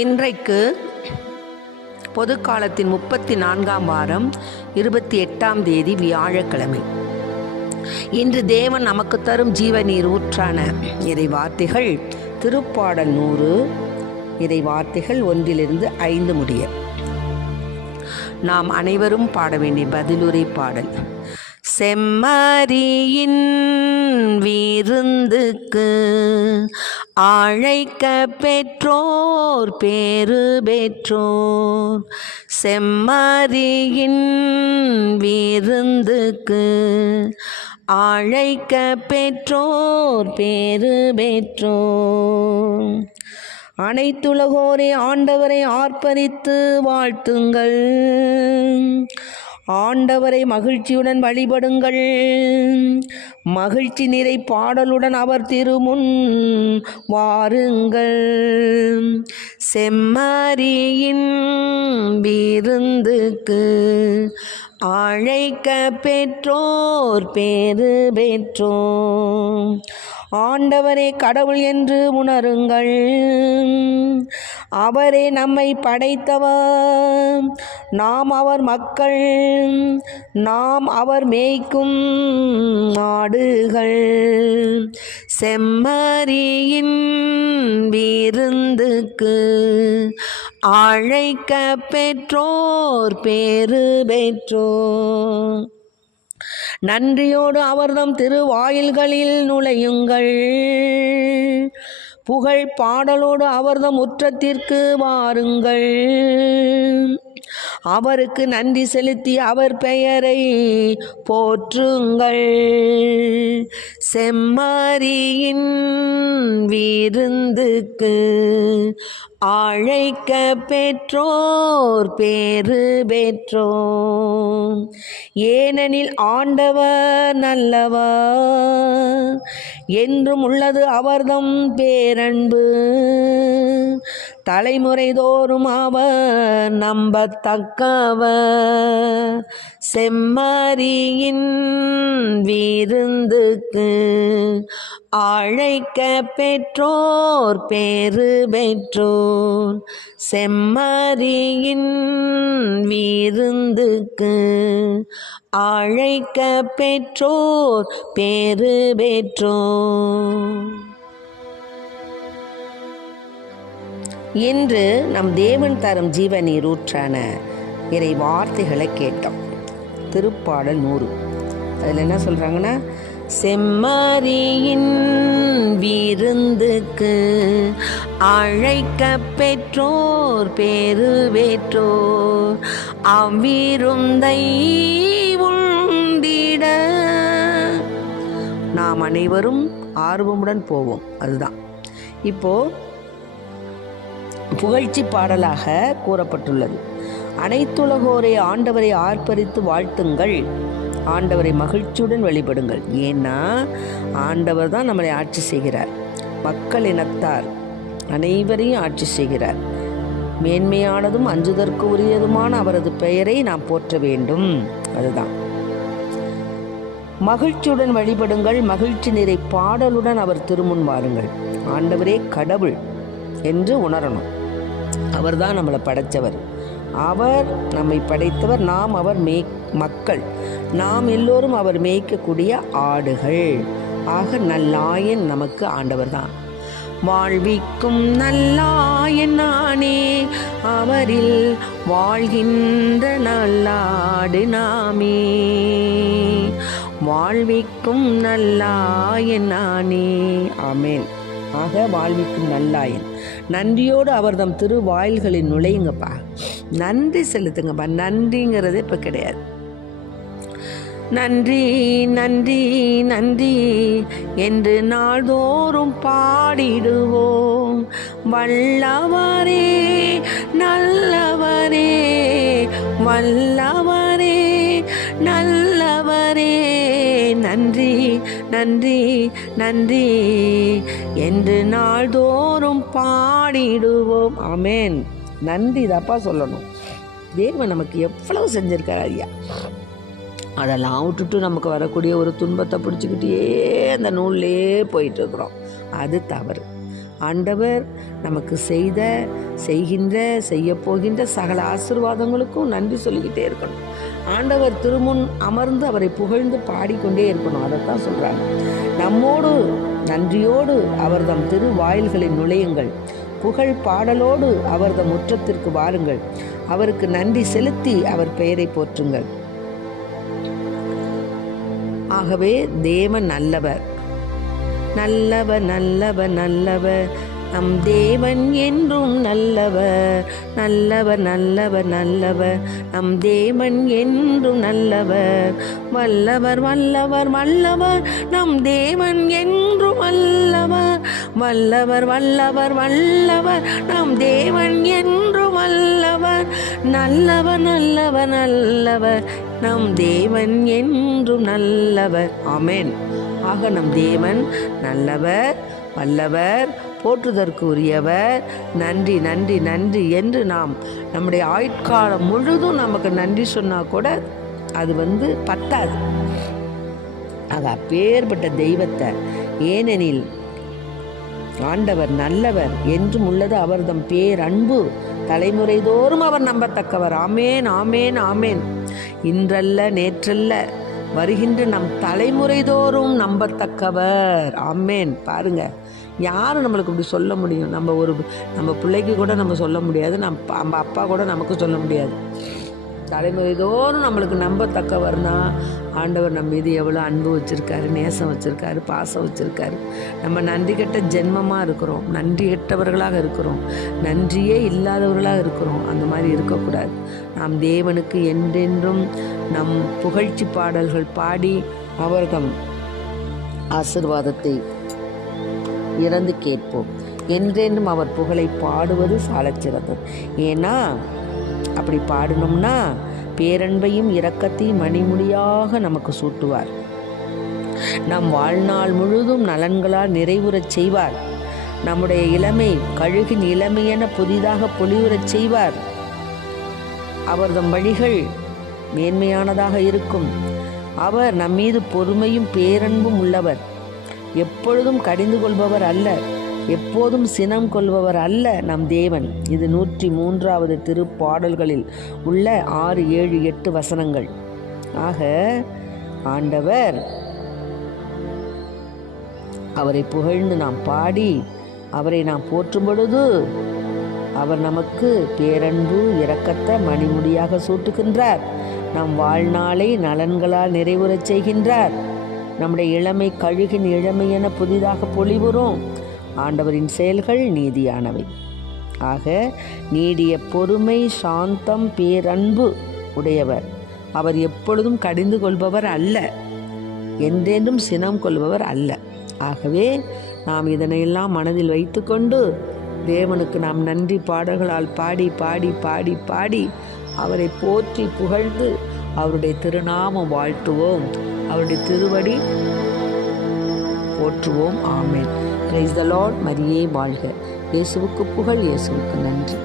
இன்றைக்கு பொதுக்காலத்தின் 34ஆம் வாரம் 28ஆம் தேதி வியாழக்கிழமை. இன்று தேவன் நமக்கு தரும் ஜீவநீர் ஊற்றான இறை வார்த்தைகள் திருப்பாடல் 100, இறை வார்த்தைகள் 1-5 முடிய. நாம் அனைவரும் பாட வேண்டிய பதிலுரை பாடல். செம்மறியின் விருந்துக்கு அழைக்க பெற்றோர் பேறு பெற்றோர். செம்மறியின் விருந்துக்கு அழைக்க பெற்றோர் பேறு பெற்றோர். அனைத்துலகோரே ஆண்டவரை ஆர்ப்பரித்து வாழ்த்துங்கள். ஆண்டவரை மகிழ்ச்சியுடன் வழிபடுங்கள். மகிழ்ச்சி நிறை பாடலுடன் அவர் திருமுன் வாருங்கள். செம்மறியின் விருந்துக்கு அழைக்க பெற்றோர் பேறு பெற்றோர். ஆண்டவரே கடவுள் என்று உணருங்கள். அவரே நம்மை படைத்தவர். நாம் அவர் மக்கள். நாம் அவர் மேய்க்கும் ஆடுகள். செம்மறியின் விருந்துக்கு அழைக்க பெற்றோர் பேறு பெற்றோர். நன்றியோடு அவர்தம் திருவாயில்களில் நுழையுங்கள். புகழ் பாடலோடு அவர்தம் முற்றத்திற்கு வாருங்கள். அவருக்கு நன்றி செலுத்தி அவர் பெயரை போற்றுங்கள். செம்மறியின் விருந்துக்கு அழைக்க பெற்றோர் பேறு பெற்றோர். ஏனெனில் ஆண்டவர் நல்லவர், என்றும் உள்ளது அவர்தம் பேரன்பு. தலைமுறை தோறும் அவர் நம்பத்தக்கவர். செம்மறியின் விருந்துக்கு அழைக்க பெற்றோர் பேறு பெற்றோர். செம்மறியின் விருந்துக்கு அழைக்க பெற்றோர் பேறு பெற்றோர். இன்று நம் தேவன் தரும் ஜீவநீர் ஊற்றான இறை வார்த்தைகளை கேட்டோம். திருப்பாடல் 100. அதில் என்ன சொல்கிறாங்கன்னா, செம்மறியின் விருந்துக்கு அழைக்க பெற்றோர் பேறு பெற்றோர். அவ்விருந்தை உண்டிட நாம் அனைவரும் ஆர்வமுடன் போவோம். அதுதான் இப்போது புகழ்ச்சி பாடலாக கூறப்பட்டுள்ளது. அனைத்துலகோரே ஆண்டவரை ஆர்ப்பரித்து வாழ்த்துங்கள். ஆண்டவரை மகிழ்ச்சியுடன் வழிபடுங்கள். ஏன்னா ஆண்டவர் தான் நம்மளை ஆட்சி செய்கிறார். மக்கள் இனத்தார் அனைவரையும் ஆட்சி செய்கிறார். மேன்மையானதும் அஞ்சுதற்கு உரியதுமான அவரது பெயரை நாம் போற்ற வேண்டும். அதுதான். மகிழ்ச்சியுடன் வழிபடுங்கள். மகிழ்ச்சி நிறை பாடலுடன் அவர் திருமுன் வாருங்கள். ஆண்டவரே கடவுள் என்று உணரணும். அவர் தான் நம்மளை படைத்தவர். அவர் நம்மை படைத்தவர். நாம் அவர் மக்கள். நாம் எல்லோரும் அவர் மேய்க்கக்கூடிய ஆடுகள். ஆக நல்லாயன் நமக்கு ஆண்டவர் தான். வாழ்விக்கும் நல்லாயன் நானே, அவரில் வாழ்கின்ற நல்லாடு நாமே. வாழ்விக்கும் நல்லாயன் நானே. ஆமென். ஆக வாழ்விக்கும் நல்லாயன். நன்றியோடு அவர்தம் திருவாயில்களில் நுழையுங்கப்பா. நன்றி செலுத்துங்கப்பா. நன்றிங்கிறது இப்போ கிடையாது. நன்றி நன்றி நன்றி என்று நாள்தோறும் பாடிடுவோம். வல்லவரே நல்லவரே, வல்லவரே நல்லவரே, நன்றி நன்றி நன்றி என்று நாள்தோறும் பாடிடுவோம். ஆமென். நன்றி தப்பா சொல்லணும். தேவன் நமக்கு எவ்வளவு செஞ்சிருக்கார் ஐயா. அதெல்லாம் விட்டுட்டு நமக்கு வரக்கூடிய ஒரு துன்பத்தை பிடிச்சிக்கிட்டே அந்த நூல்லே போயிட்டுருக்குறோம். அது தவறு. ஆண்டவர் நமக்கு செய்த செய்ய போகின்ற சகல ஆசீர்வாதங்களுக்கும் நன்றி சொல்லிக்கிட்டே இருக்கணும். ஆண்டவர் திருமுன் அமர்ந்து அவரை புகழ்ந்து பாடிக்கொண்டே இருக்கணும். அதைத்தான் சொல்றாங்க. நம்மோடு நன்றியோடு அவர்தம் திரு வாயில்களில் நுழையுங்கள், புகழ் பாடலோடு அவர்தம் முற்றத்திற்கு வாருங்கள், அவருக்கு நன்றி செலுத்தி அவர் பெயரை போற்றுங்கள். ஆகவே தேவன் நல்லவர், நல்லவர், நல்லவர், நல்லவர். நம் தேவன் என்றும் நல்லவர், நல்லவர், நல்லவர், நல்லவர். நம் தேவன் என்றும் நல்லவர், வல்லவர், வல்லவர், வல்லவர். நம் தேவன் என்றும் வல்லவர், வல்லவர், வல்லவர், வல்லவர். நம் தேவன் என்றும் வல்லவர், நல்லவர், நல்லவர், நல்லவர். நம் தேவன் என்றும் நல்லவர். ஆமென். ஆக நம் தேவன் நல்லவர், வல்லவர், போற்றுதற்கு உரியவர். நன்றி, நன்றி, நன்றி என்று நாம் நம்முடைய ஆயுட்காலம் முழுதும் நமக்கு நன்றி சொன்னால் கூட அது பத்தாது. ஆக அப்பேற்பட்ட தெய்வத்தை, ஏனெனில் ஆண்டவர் நல்லவர் என்றும் உள்ளது அவர்தம் பேரன்பு தலைமுறை தோறும் அவர் நம்பத்தக்கவர். ஆமேன், ஆமேன், ஆமேன். இன்றல்ல நேற்றல்ல வருகின்ற நம் தலைமுறை தோறும் நம்பத்தக்கவர். ஆமேன். பாருங்க, யாரும் நம்மளுக்கு இப்படி சொல்ல முடியும்? நம்ம பிள்ளைக்கு கூட நம்ம சொல்ல முடியாது, நம்ம அப்பா கூட நமக்கு சொல்ல முடியாது. தலைமுறை தோறும் நம்மளுக்கு நம்பத்தக்கவர்னா ஆண்டவர் நம்ம மீது எவ்வளோ அன்பு வச்சுருக்காரு, நேசம் வச்சுருக்காரு, பாசம் வச்சுருக்காரு. நம்ம நன்றி கெட்ட ஜென்மமாக இருக்கிறோம், நன்றி கெட்டவர்களாக இருக்கிறோம், நன்றியே இல்லாதவர்களாக இருக்கிறோம். அந்த மாதிரி இருக்கக்கூடாது. நாம் தேவனுக்கு என்றென்றும் நம் புகழ்ச்சி பாடல்கள் பாடி அவர்தம் ஆசீர்வாதத்தை இறந்து கேட்போம். என்றென்றும் அவர் புகழை பாடுவது சாலச் சிறந்தது. ஏன்னா அப்படி பாடணும்னா பேரன்பையும் இரக்கத்தையும் மணிமுடியாக நமக்கு சூட்டுவார். நம் வாழ்நாள் முழுதும் நலன்களால் நிறைவுறச் செய்வார். நம்முடைய இளமை கழுகின் இளமையென புதிதாக பொலிவுறச் செய்வார். அவர்தம் வழிகள் மேன்மையானதாக இருக்கும். அவர் நம்மீது பொறுமையும் பேரன்பும் உள்ளவர். எப்பொழுதும் கடிந்து கொள்பவர் அல்ல, எப்போதும் சினம் கொள்பவர் அல்ல நம் தேவன். இது 103வது திருப்பாடல்களில் உள்ள 6, 7, 8 வசனங்கள். ஆக ஆண்டவர் அவரை புகழ்ந்து நாம் பாடி அவரை நாம் போற்றும் பொழுது அவர் நமக்கு பேரன்பு இரக்கத்தை மணிமுடியாக சூட்டுகின்றார். நம் வாழ்நாளை நலன்களால் நிறைவுறச் செய்கின்றார். நம்முடைய இளமை கழுகின் இளமை என புதிதாக பொலிவுறும். ஆண்டவரின் செயல்கள் நீதியானவை. ஆக நீடிய பொறுமை, சாந்தம், பேரன்பு உடையவர். அவர் எப்பொழுதும் கடிந்து கொள்பவர் அல்ல, என்றென்றும் சினம் கொள்பவர் அல்ல. ஆகவே நாம் இதனையெல்லாம் மனதில் வைத்து கொண்டு தேவனுக்கு நாம் நன்றி பாடல்களால் பாடி பாடி பாடி பாடி அவரை போற்றி புகழ்ந்து அவருடைய திருநாமம் வாழ்த்துவோம், அவருடைய திருவடி போற்றுவோம். ஆமென். Praise the lord. மரியே வாழ்க. இயேசுவுக்கு புகழ், இயேசுவுக்கு நன்றி.